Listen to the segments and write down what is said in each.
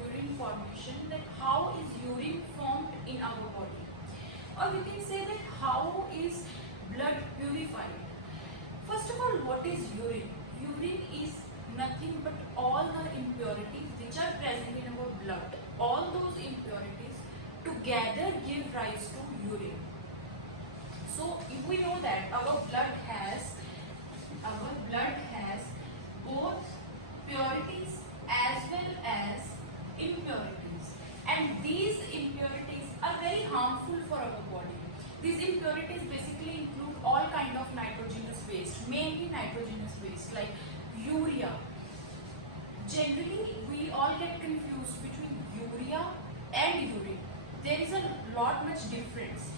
urine formation, that how is urine formed in our body, or we can say that how is blood purified. First of all, what is urine? Urine is nothing but all the impurities which are present in our blood. All those impurities together give rise to urine. So if we know that our blood has both purities as well as impurities, and these impurities are very harmful for our body. These impurities basically include all kind of nitrogenous waste, mainly nitrogenous waste like urea. Generally, we all get confused between urea and urine. There is a lot much difference.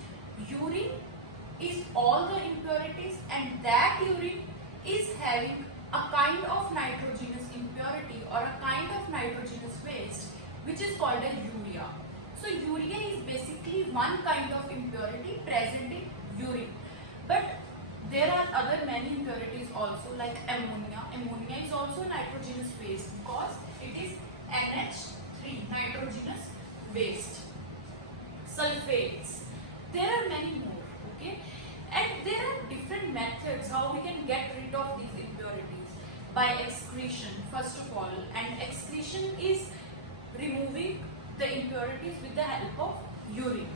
Urine is all the impurities, and that urine is having a kind of nitrogenous impurity or a kind of nitrogenous waste which is called as urea. So urea is basically one kind of impurity present in urine. But there are other many impurities also, like ammonia. Ammonia is also nitrogenous waste because it is NH3, nitrogenous waste. Sulfates. There are many more, okay? And there are different methods how we can get rid of these impurities. By excretion, first of all, and excretion is removing the impurities with the help of urine.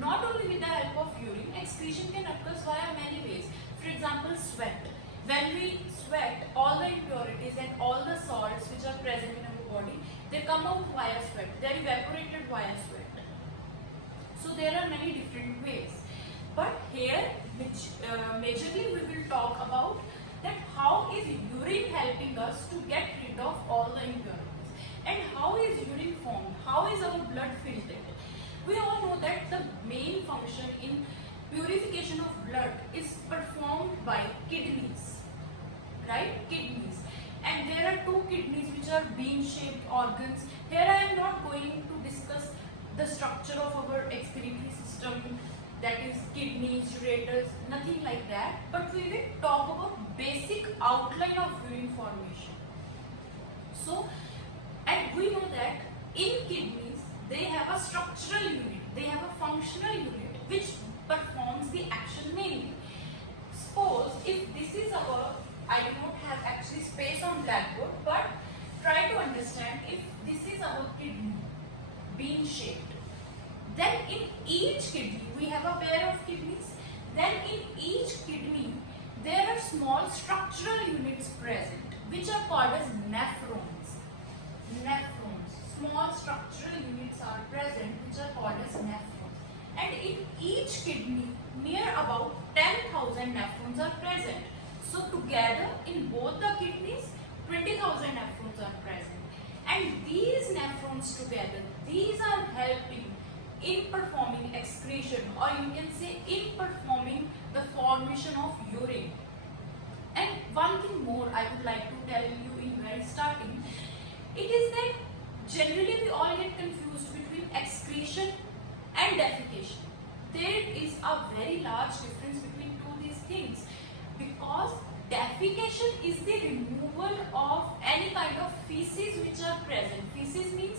Not only with the help of urine, excretion can occur via many ways. For example, sweat. When we sweat, all the impurities and all the salts which are present in our body, they come out via sweat. They are evaporated via sweat. So there are many different ways. But here, which majorly we will talk about that how is urine helping us to get rid of all the impurities, and how is urine formed, how is our blood filtered. We all know that the main function in purification of blood is performed by kidneys, right? Kidneys. And there are two kidneys which are bean-shaped organs. Here I am not going to discuss the structure of our excretory system, that is kidneys, ureters, nothing like that. But we will talk about basic outline of urine formation. So, and we know that in kidneys, they have a structural unit, they have a functional unit which performs the action mainly. Suppose if this is our, I do not have actually space on blackboard, but try to understand if this is our kidney, bean shaped. Then in each kidney, we have a pair of kidneys. Then in each kidney, there are small structural units present, which are called as nephrons. Nephrons. Small structural units are present, which are called as nephrons. And in each kidney, near about 10,000 nephrons are present. So together, in both the kidneys, 20,000 nephrons are present. And these nephrons together, these are helping in performing excretion, or you can say in performing the formation of urine. And one thing more I would like to tell you in very starting, it is that generally we all get confused between excretion and defecation. There is a very large difference between these things, because defecation is the removal of any kind of feces which are present. Feces means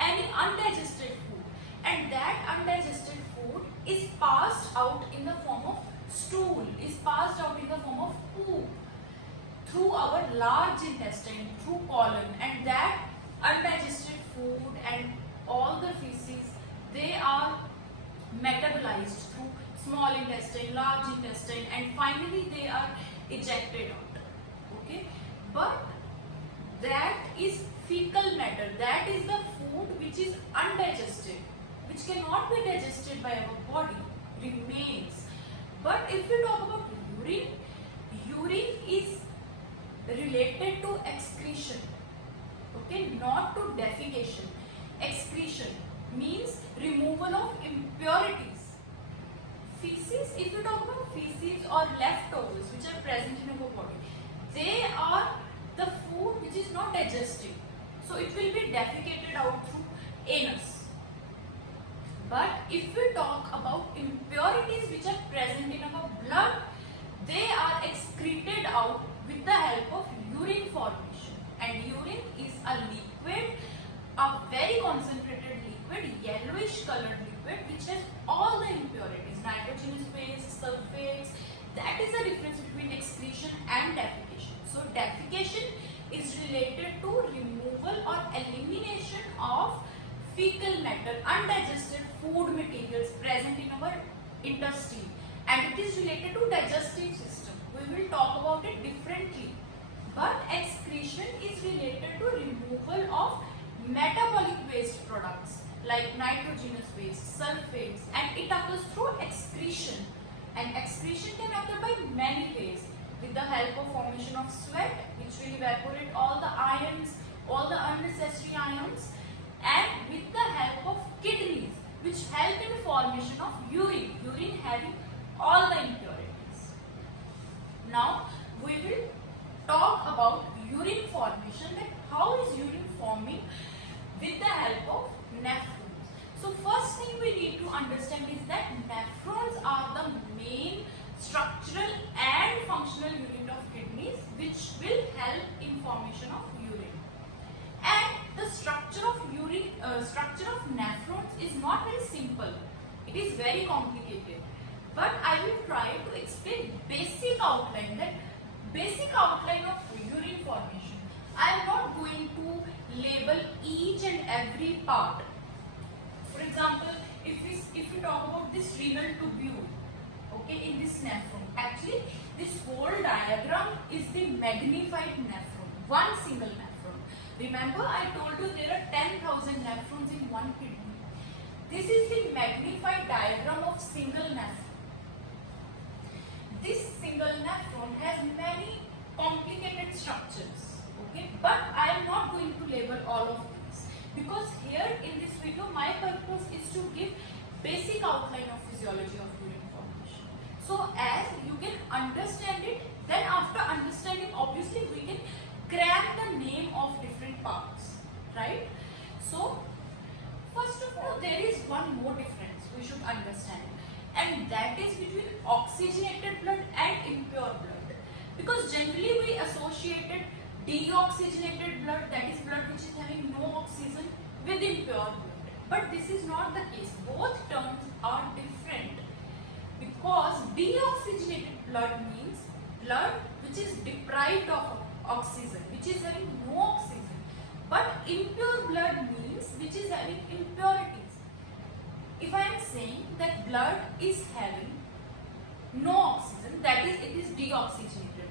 any undigested food, and that undigested food is passed out in the form of stool, is passed out in the form of poop through our large intestine, through colon, and that undigested food and all the feces, they are metabolized through small intestine, large intestine, and finally they are ejected out. Okay, but that is fecal matter, that is the food which is undigested, which cannot be digested by our body, remains. But if we talk about urine, urine is related to excretion, okay, not to defecation. Excretion means removal of impurities. Feces, if you talk about feces or leftovers which are present in our body, they are the food which is not digested, so it will be defecated out through anus. But if we talk about impurities which are present in our blood, they are excreted out with the help of urine formation. And urine is a liquid a very concentrated liquid, yellowish colored liquid, which has all the impurities, nitrogenous base, sulfates. That is the difference between excretion and defecation. So defecation is related to removal or elimination of fecal matter, undigested food materials present in our intestine, and it is related to digestive system. We will talk about it differently. But excretion is related to removal of metabolic waste products like nitrogenous waste, sulfates, and it occurs through excretion. And excretion can occur by many ways, with the help of formation of sweat, which will evaporate all the ions, all the unnecessary ions, and with the help of kidneys, which help in formation of urine having all the impurities. Now we will talk about urine formation, that how is urine forming with the help of nephrons. So first thing we need to understand is that nephrons are the main structural and functional unit of kidneys, which will help in formation of urine. And the structure of nephrons is not very simple. It is very complicated. But I will try to explain basic outline, that basic outline of urine formation. I am not going to label each and every part. For example, if we talk about this renal tubule, okay, in this nephron, actually this whole diagram is the magnified nephron, one single nephron. Remember, I told you there are 10,000 nephrons in one kidney. This is the magnified diagram of single nephron. This single nephron has many complicated structures, okay, but I am not going to label all of these, because here in this video my purpose is to give basic outline of physiology of urine formation. So as you can understand it, then after understanding, obviously we can crack the name of different parts, right? So first of all, there is one more difference we should understand, and that is between oxygenated blood and impure blood. Because generally we associated deoxygenated blood, that is blood which is having no oxygen, with impure blood. But this is not the case. Both terms are different, because deoxygenated blood means blood which is deprived of oxygen, which is having no oxygen. But impure blood means which is having impurities. If I am saying that blood is having no oxygen, that is, it is deoxygenated,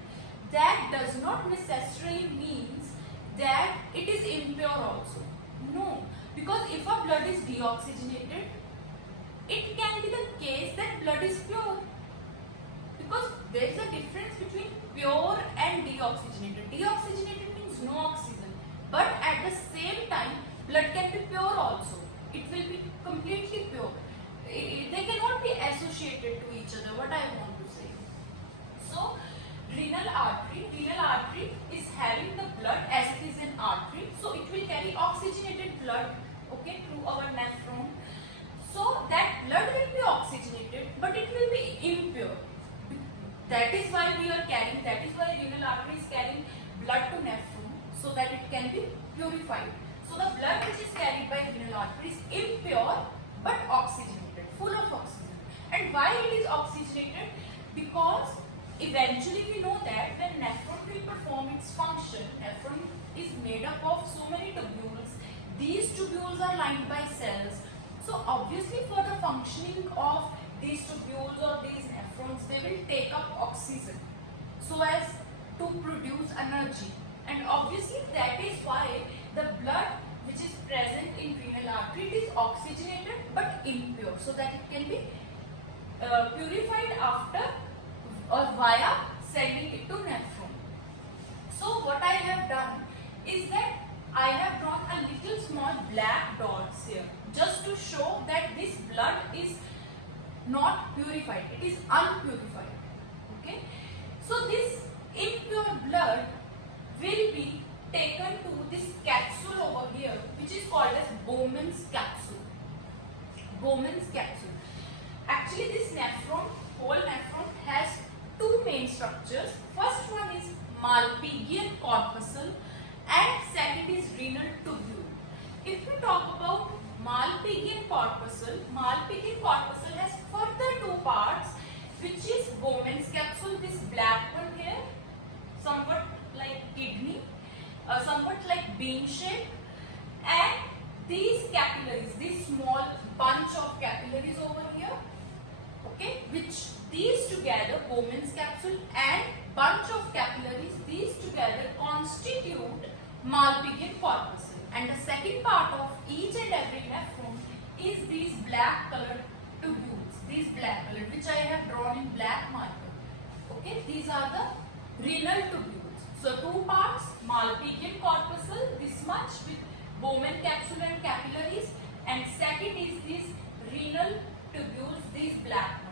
that does not necessarily means that it is impure also. No, because if a blood is deoxygenated, it can be the case that blood is pure, because there is a difference between pure and deoxygenated. Deoxygenated means no oxygen, but at the same time blood can be pure also. It will be completely pure. They cannot be associated to each other, what I want to say. So renal artery is having the blood as it is an artery, so it will carry oxygenated blood, okay, through our nephron. So that blood will be oxygenated, but it will be impure. That is why renal artery is carrying blood to nephron, so that it can be purified. So the blood which is carried by renal artery is impure but oxygenated, full of oxygen. And why it is oxygenated? Because eventually we know that when nephron will perform its function, nephron is made up of so many tubules. These tubules are lined by cells. So obviously for the functioning of these tubules or these nephrons, they will take up oxygen so as to produce energy. And obviously that is why the blood which is present in renal artery is oxygenated but impure, so that it can be purified after or via sending it to nephron. So what I have done is that I have drawn a little small black dots here, just to show that this blood is not purified, it is unpurified. Okay, so this impure blood will be taken to this capsule over here, which is called as Bowman's capsule. Bowman's capsule. Actually, this nephron, whole nephron, has two main structures. First one is Malpighian corpuscle, and second is renal tubule. In corpuscle. Malpighian corpuscle has further two parts, which is Bowman's capsule, this black one here, somewhat like kidney, somewhat like bean shape, and these capillaries, this small bunch of capillaries over here, okay, which these together, Bowman's capsule and bunch of capillaries, these together constitute Malpighian corpuscle. And the second part of each and every nephron is these black colored tubules, these black colored, which I have drawn in black marker. Okay, these are the renal tubules. So two parts, Malpighian corpuscle, this much with Bowman capsule and capillaries, and second is these renal tubules, these black ones.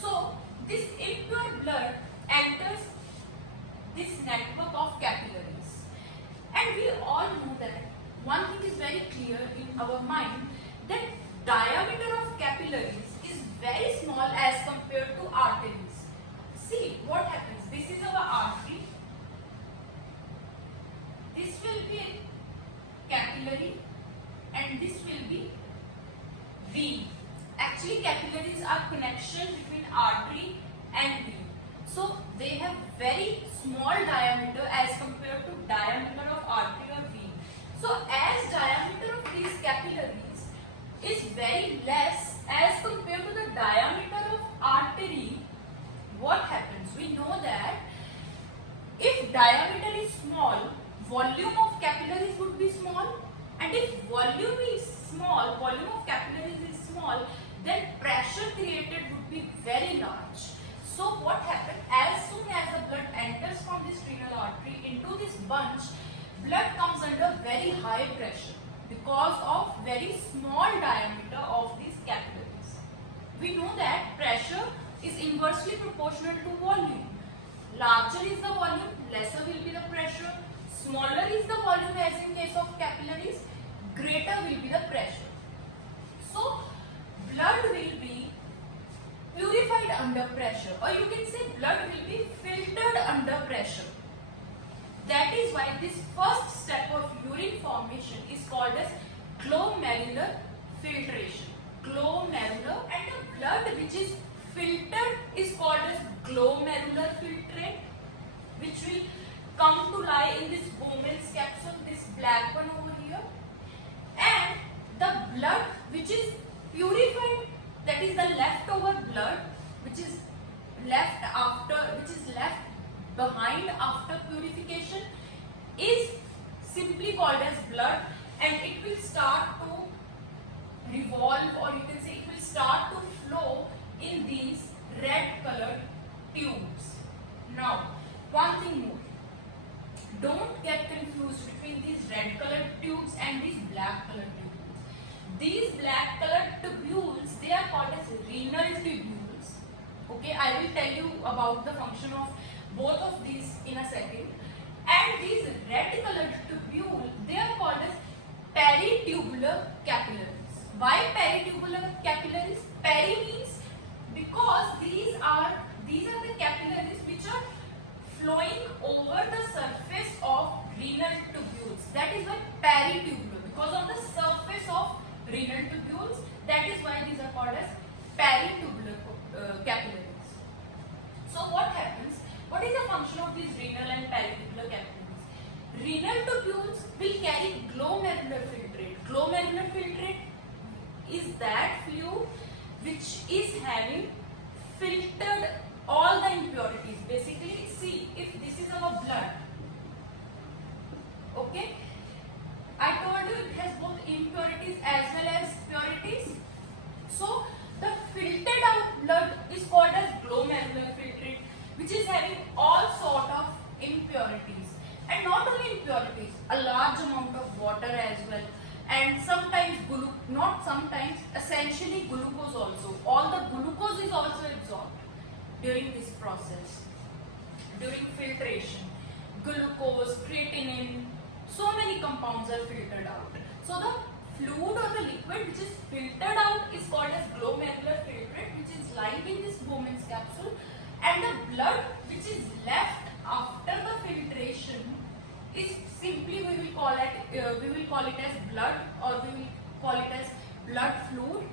So this impure blood enters this network of capillaries, and we all know that one thing is very clear in our mind, that diameter of capillaries is very small as compared to arteries. See what happens, this is our artery, this will be capillary, and this will be vein. Actually capillaries are connection between artery and vein. So they have very small diameter as compared to diameter of artery or vein. So as diameter of these capillaries is very less as compared to the diameter of artery, what happens? We know that if diameter is small, volume of capillaries would be small, and if volume is small, volume of capillaries is small, then pressure created would be very large. So what happens, as soon as the blood enters from this renal artery into this bunch, blood comes under very high pressure because of very small diameter of these capillaries. We know that pressure is inversely proportional to volume. Larger is the volume, lesser will be the pressure. Smaller is the volume, as in case of capillaries, greater will be the pressure. So blood will be purified under pressure, or you can say blood will be filtered under pressure. That is why this first step of urine formation is called as glomerular filtration. Glomerular, and the blood which is filtered is called as glomerular filtrate, which will come to lie in this Bowman's capsule, this black one over here. And the blood which is purified, that is the leftover blood which is left behind after purification, is simply called as blood, and it will start to revolve, or you can say it will start to flow in these red colored tubes. Now one thing more, don't get confused between these red colored tubes and these black colored tubules. These black colored tubules, they are called as renal tubules. Okay, I will tell you about the function of both of these in a second. And these red colored tubules, they are called as peri-tubular capillaries. Why peri-tubular capillaries? Peri means because these are the capillaries which are flowing over the surface of renal tubules. That is why peri-tubular, because on the surface of renal tubules, that is why these are called as peri-tubular capillaries. So what happens? What is the function of these renal and peri-tubular capillaries? Renal tubules will carry glomerular filtrate. Glomerular filtrate is that fluid which is having filtered all the impurities. Basically, see, if this is our blood, okay, I told you it has both impurities as well as purities. So the filtered out blood is called as glomerular filtrate, which is having all sort of impurities, and not only impurities, a large amount of water as well, and sometimes essentially glucose also. All the glucose is also absorbed during this process, during filtration. Glucose, creatinine, so many compounds are filtered out. So the fluid or the liquid which is filtered out is called as glomerular filtrate, which is lying in this Bowman's capsule, and the blood which is left after the filtration is simply we will call it as blood, or we will call it as blood fluid,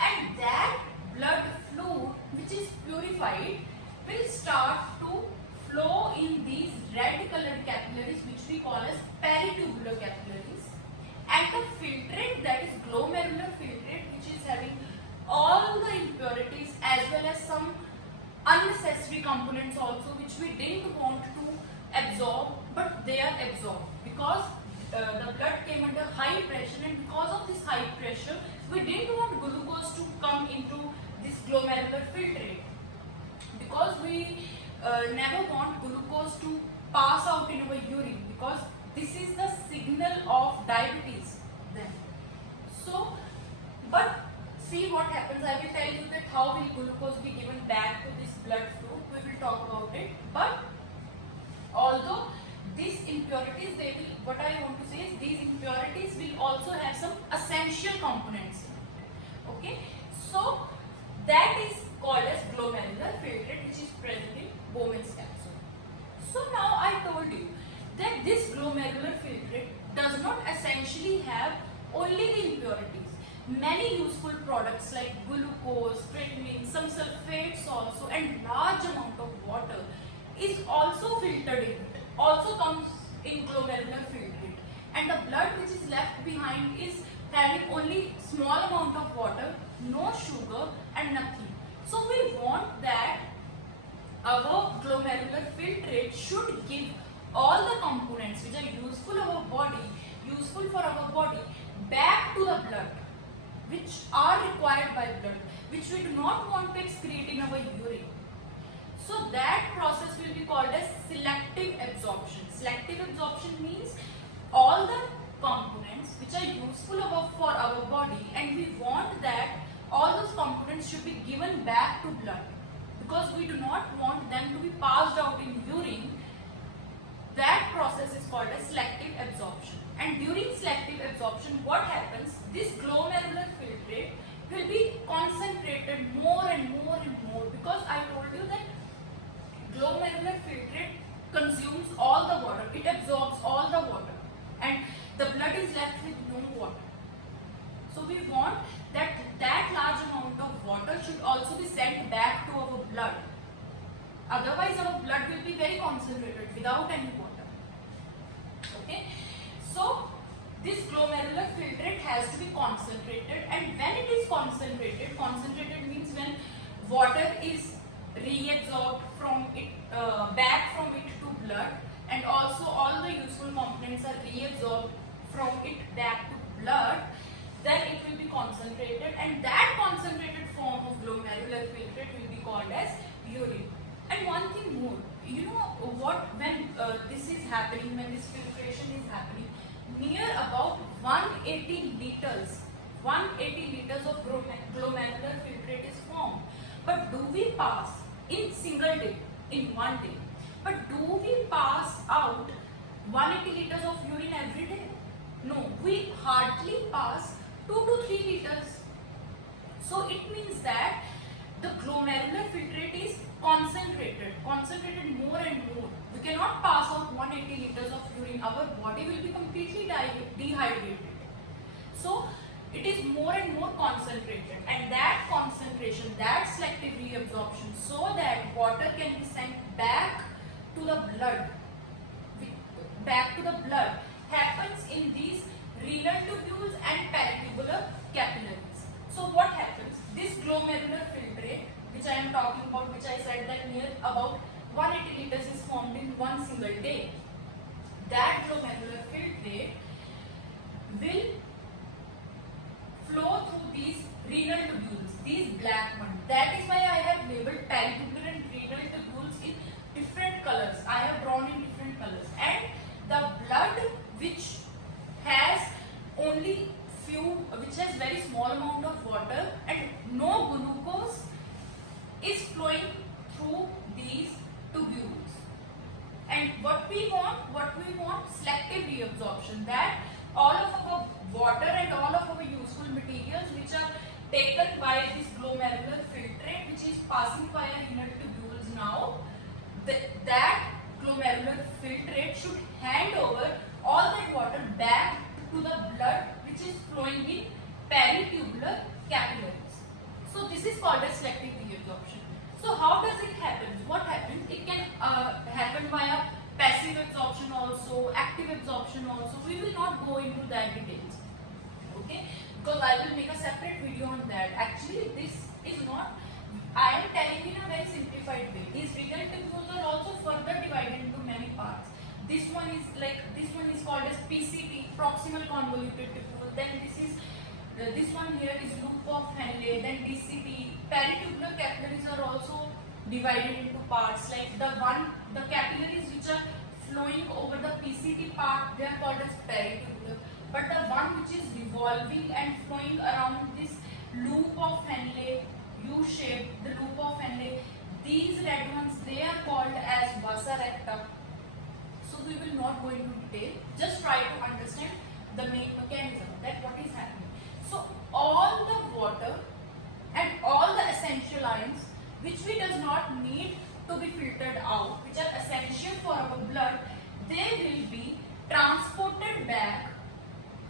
and that blood fluid which is purified will start to flow in these red colored capillaries which we call as peritubular capillaries, and the filtrate, that is glomerular filtrate, which is having all the impurities as well as some unnecessary components also which we didn't want to absorb, but they are absorbed because the blood came under high pressure, and because of this high pressure we didn't want glucose to come into this glomerular filtrate, because we never want glucose to pass out in our urine, because this is the signal of diabetes then. So, but see what happens. I will tell you that how will glucose be given back to this blood flow. We will talk about it. But although these impurities, they will, what I want to say is these impurities will also have some essential components in it. Okay. So that is called as glomerular filtrate, which is present in Bowman's capsule. So now I told you that this glomerular filtrate does not essentially have only the impurities. Many useful products like glucose, creatinine, some sulfates also, and large amount of water is also filtered in it, also comes in glomerular filtrate, and the blood which is left behind is having only small amount of water, no sugar and nothing. So we want that our glomerular filtrate should give all the components which are useful for our body back to the blood, which are required by blood, which we do not want to excrete in our urine. So that process will be called as selective absorption. Selective absorption means all the components which are useful for our body, and we want that all those components should be given back to blood, because we do not want them to be passed out in urine. That process is called as selective absorption. And during selective absorption, what happens? This glomerular filtrate will be concentrated more and more and more, because I told you that glomerular filtrate consumes all the water, it absorbs all the water, and the blood is left with no water. So we want that large amount of water should also be sent back to our blood. Otherwise our blood will be very concentrated without any water. Okay. So this glomerular filtrate has to be concentrated, and when it is concentrated means when water is reabsorbed from it back from it to blood, and also all the useful components are reabsorbed from it back to blood, then it will be concentrated, and that concentrated form of glomerular filtrate will be called as urine. And one thing more, you know what, when this is happening, when this filtration is happening, near about 180 liters of glomerular filtrate is formed. But do we pass in single day, in one day, but do we pass out 180 liters of urine every day? No, we hardly pass 2 to 3 liters. So it means that the glomerular filtrate is concentrated more and more. We cannot pass out 180 liters of urine. Our body will be completely dehydrated. So it is more and more concentrated, and that concentration, that selective reabsorption, so that water can be sent back to the blood, happens in these renal tubules and peritubular capillaries. So what happens? This glomerular filtrate, which I am talking about, which I said that near about 180 liters is formed in one single day, that glomerular filtrate will flow through these renal tubules, these black ones. That is why I have labeled peritubular and renal tubules in different colors. I have drawn in different colors. And the blood which has only which has very small amount of water and no glucose is flowing through these tubules. And what we want selective reabsorption, that all of our water and all of our useful materials which are taken by this glomerular filtrate, which is passing via renal tubules now, that glomerular filtrate should hand over all that water back to the blood which is flowing in peri-tubular capillaries. So this is called as selective reabsorption. So how does it happen? What happens? It can happen via passive absorption also, active absorption also. We will not go into that details, okay? Because I will make a separate video on that. Actually, this is not, I am telling in a very simplified way. These renal tubules are also further divided into many parts. This one is called as PCT, proximal convoluted tubule. Then this one here is loop of Henle. Then DCT. Peritubular capillaries are also divided into parts. Like the capillaries which are flowing over the PCT part, they are called as peritubular. But the one which is revolving and flowing around this loop of Henle, U-shaped, the loop of Henle, these red ones, they are called as vasa recta. So we will not go into detail. Just try to understand the main mechanism, that what is happening. So all the water and all the essential ions which we does not need to be filtered out, which are essential for our blood, they will be transported back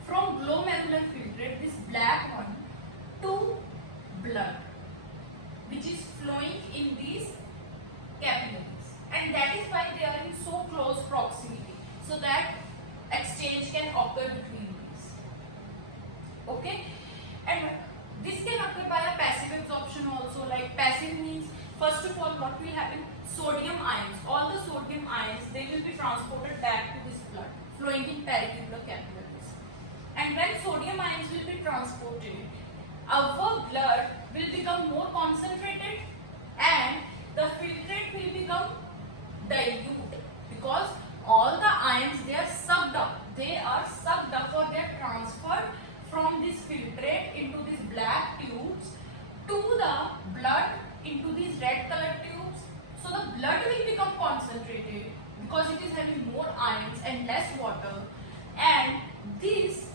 from glomerular filtrate, this black one, to blood, which is flowing in these capillaries, and that is why they are in so close proximity, so that exchange can occur between these, okay? And this can occur by a passive absorption also. Like passive means, first of all, what will happen? Sodium ions, all the sodium ions, they will be transported back to this blood, flowing in peritubular capillaries. And when sodium ions will be transported, our blood will become more concentrated and the filtrate will become dilute, because all the ions, they are sucked up. They are sucked up, or they are transferred from this filtrate into these black tubes to the blood into these red colored tubes. So the blood will become concentrated because it is having more ions and less water, and this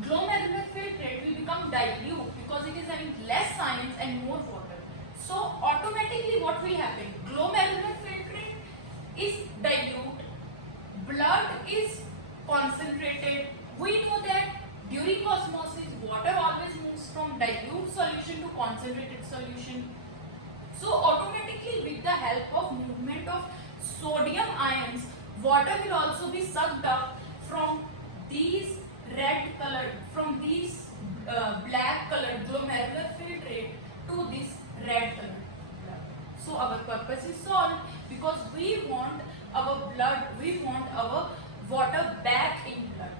glomerular filtrate will become dilute because it is having less ions and more water. So automatically what will happen? Glomerular filtrate is dilute, blood is concentrated. We know that during osmosis, water always moves from dilute solution to concentrated solution. So automatically, with the help of movement of sodium ions, water will also be sucked up from these red colored, from these black colored glomerular filtrate to this red colored blood. So our purpose is solved, because we want our blood, we want our water back in blood.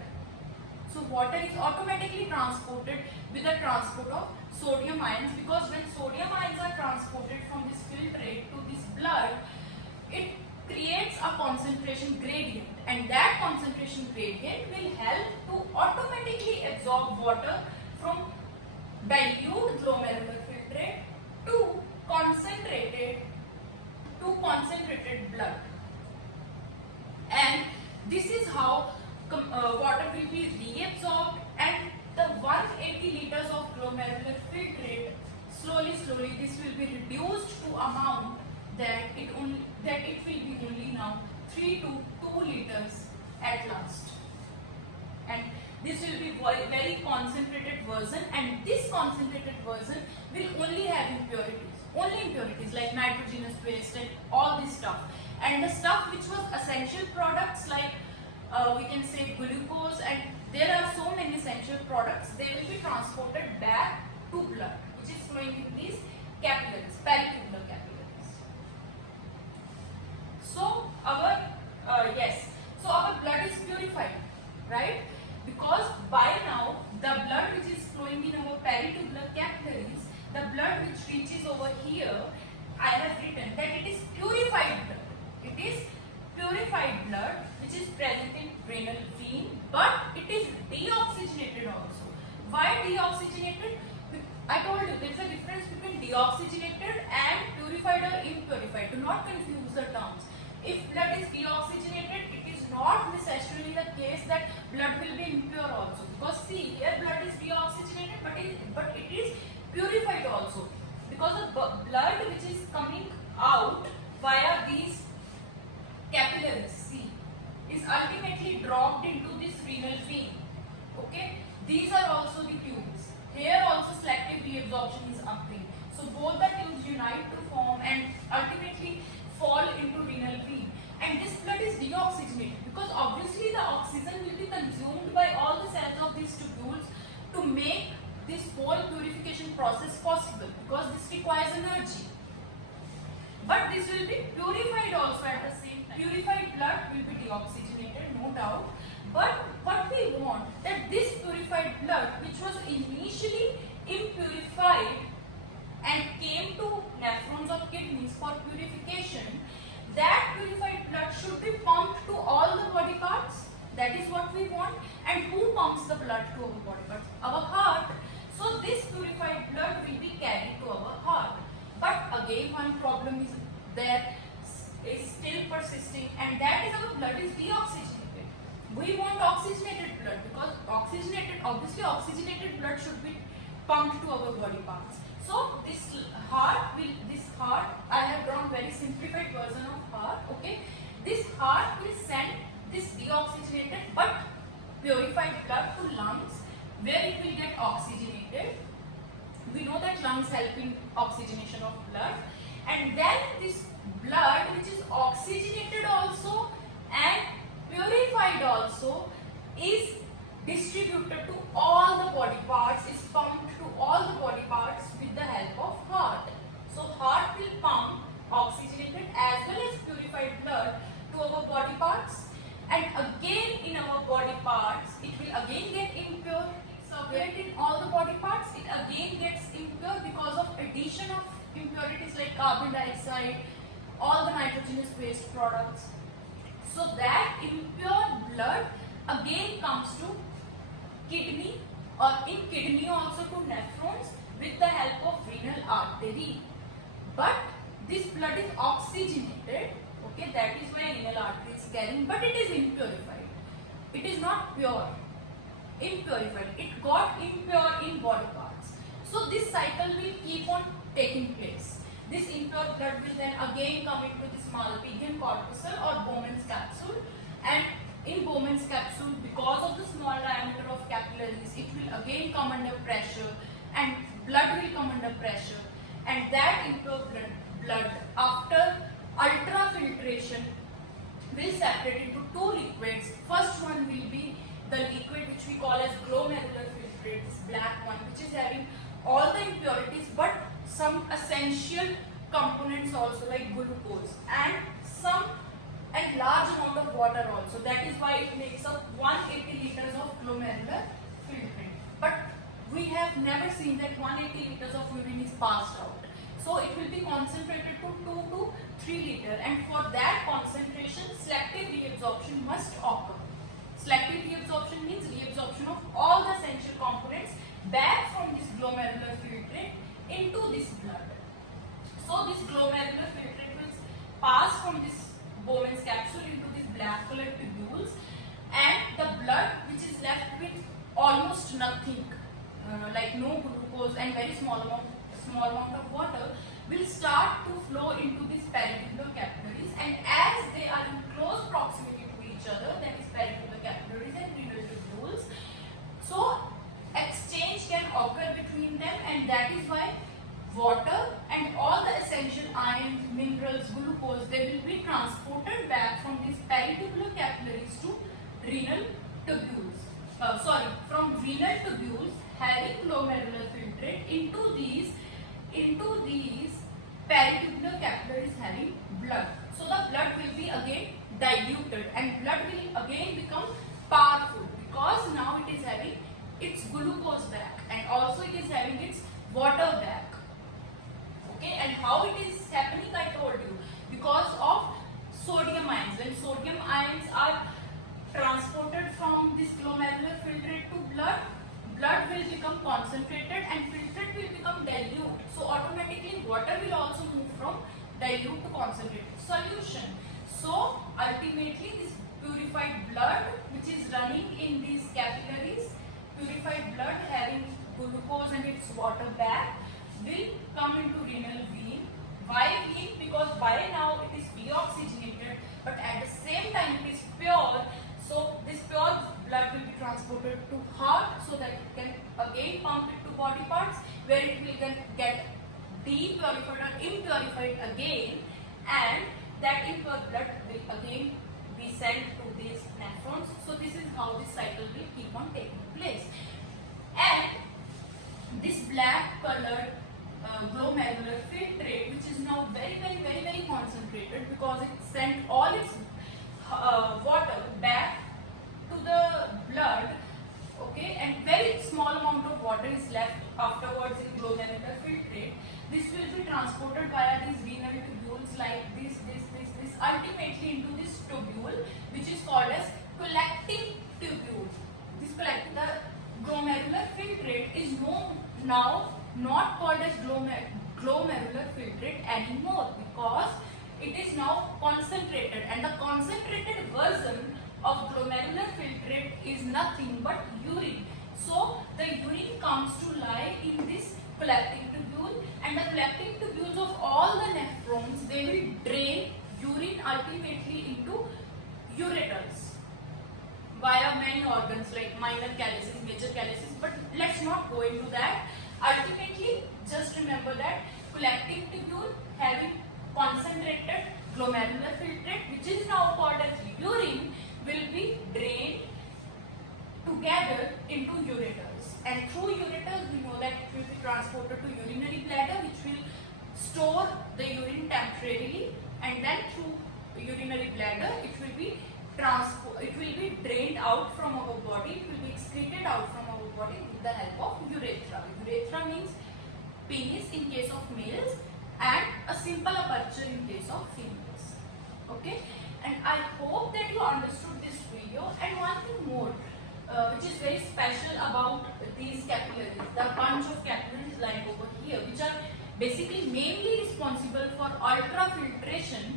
So water is automatically transported with the transport of sodium ions, because when sodium ions are transported from this filtrate to this blood, it creates a concentration gradient, and that concentration gradient will help to automatically absorb water from dilute glomerular filtrate to concentrated blood. And this is how water will be reabsorbed, and the 180 liters of glomerular filtrate, slowly this will be reduced to amount that it will be only now 3 to 2 liters at last. And this will be very concentrated version, and this concentrated version will only have impurities like nitrogenous waste and all this stuff. And the stuff which was essential products, like we can say glucose, and there are so many essential products, they will be transported back to blood, which is flowing in these capillaries, peritubular capillaries. So our blood is purified, right? Because by now the blood which is flowing in our peritubular capillaries, the blood which reaches over here, I have written that it is purified blood. It is purified blood which is present in renal vein, but it is deoxygenated also. Why deoxygenated? I told you there is a difference between deoxygenated and purified or impurified. Do not confuse the terms. If blood is deoxygenated, it is not necessarily the case that blood will be impure also. Because see, here blood is deoxygenated, but it is purified also. Because the blood which is coming out via these capillaries, see, is ultimately dropped into this renal vein. Okay, These are also the tubes. Here also selective reabsorption is occurring. So both the tubes unite to form and ultimately fall into renal vein. And this blood is deoxygenated because obviously the oxygen will be consumed by all the cells of these tubules to make this whole purification process possible, because this requires energy. But this will be purified also at the same time. Purified blood will be deoxygenated, no doubt. But what we want, that this purified blood, which was initially impurified and came to nephrons or kidneys for purification, that purified blood should be pumped to all the body parts. That is what we want. And who pumps the blood to our body parts? Our heart. So this purified blood will be carried to our heart. But again, one problem is there, is still persisting, and that is our blood is deoxygenated. We want oxygenated blood, because obviously oxygenated blood should be pumped to our body parts. So this heart, I have drawn very simplified version of heart. Okay, this heart will send this deoxygenated but purified blood to lungs, where it will get oxygenated. We know that lungs help in oxygenation of blood, and then this blood, which is oxygenated also and purified also, is distributed to all the body parts, is pumped to all the body parts with the help of heart. So heart will pump oxygenated as well as purified blood to our body parts, and again in our body parts it will again get impure. Circulate in all the body parts, it again gets impure because of addition of impurities like carbon dioxide, all the nitrogenous waste products. So that impure blood again comes to kidney, or in kidney also to nephrons with the help of renal artery. But this blood is oxygenated, okay, that is why renal artery is carrying, but it is impurified. It is not pure. Impurified. It got impure in body parts. So this cycle will keep on taking place. This impure blood will then again come into this Malpighian corpuscle or Bowman's capsule, and in Bowman's capsule, because of the small diameter of capillaries, it will again come under pressure, and blood will come under pressure, and that impure blood after ultrafiltration will separate into two liquids. First one will be the liquid which we call as glomerular filtrate, this black one, which is having all the impurities but some essential components also like glucose, and a large amount of water also. That is why it makes up 180 liters of glomerular filtrate. But we have never seen that 180 liters of urine is passed out. So it will be concentrated to 2 to 3 liters, and for that concentration selective reabsorption must occur. Selective reabsorption means reabsorption of all the essential components back from this glomerular filtrate into this blood. So this glomerular filtrate will pass from this Bowman's capsule into these black colored tubules, and the blood, which is left with almost nothing, like no glucose and very small amount of water, will start to flow into these peritubular capillaries, and as they are in close proximity to each other, that is peritubular capillaries and renal tubules, so exchange can occur between them, and that is why water and all the essential ions, minerals, glucose, they will be transported back from these peritubular capillaries to renal tubules. From renal tubules having glomerular filtrate into these peritubular capillaries having blood. So the blood will be again diluted, and blood will again become powerful because now it is having its glucose back, and also it is having its water back. Okay, and how it is happening I told you, because of sodium ions. When sodium ions are transported from this glomerular filtrate to blood, blood will become concentrated and filtrate will become dilute. So automatically water will also move from dilute to concentrated solution. So ultimately this purified blood which is running in these capillaries, purified blood having glucose and its water back, will come into renal vein. Why vein? Because by now it is deoxygenated, but at the same time it is pure. So this pure blood will be transported to to heart so that it can again pump it to body parts, where it will get depurified or impurified again, and that impure blood will again be sent to these nephrons. So this is how this cycle will keep on taking place. And this black colored glomerular filtrate, which is now very concentrated, because it sent all its water back to the blood, okay, and very small amount of water is left afterwards in glomerular filtrate. This will be transported via these renal tubules like this, ultimately into this tubule, which is called as collecting tubule. This the glomerular filtrate is now not called as glomerular filtrate anymore, because it is now concentrated, and the concentrated version of glomerular filtrate is nothing but urine. So the urine comes to lie in this collecting tubule, and the collecting tubules of all the nephrons, they will drain urine ultimately into ureters via many organs like minor calyces, major calyces, but let's not go into that. Ultimately, just remember that collecting tubule having concentrated glomerular filtrate, which is now called as urine, will be drained together into ureters, and through ureters we know that it will be transported to urinary bladder, which will store the urine temporarily, and then through urinary bladder it will be drained out from our body, it will be excreted out from our body with the help of urethra. Urethra means penis in case of males and a simple aperture in case of females. Okay, and I hope that you understood this video. And one thing more, which is very special about these capillaries, the bunch of capillaries lying over here, which are basically mainly responsible for ultrafiltration,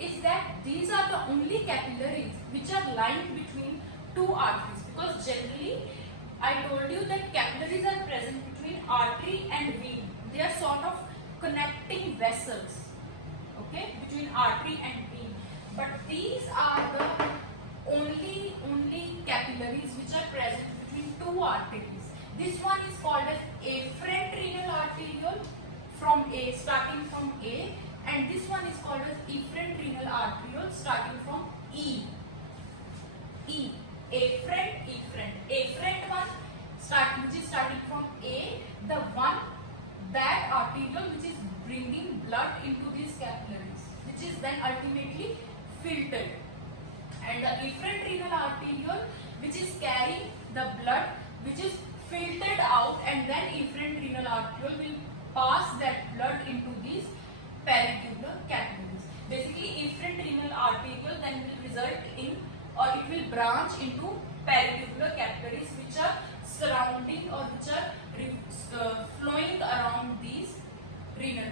is that these are the only capillaries which are lying between two arteries, because generally I told you that capillaries are present between artery and vein. They are sort of connecting vessels, okay, between artery and vein. But these are the only capillaries which are present between two arteries. This one is called as afferent renal arteriole from A, starting from A, and this one is called as efferent renal arteriole starting from E. Afferent. Afferent one which is starting from A, the one, that arteriole which is bringing blood into these capillaries, which is then ultimately filtered, and the efferent renal arteriole which is carrying the blood which is filtered out, and then efferent renal arteriole will pass that blood into these peritubular capillaries. Basically, efferent renal arteriole then will result in, or it will branch into peritubular capillaries, which are surrounding or which are flowing around these renal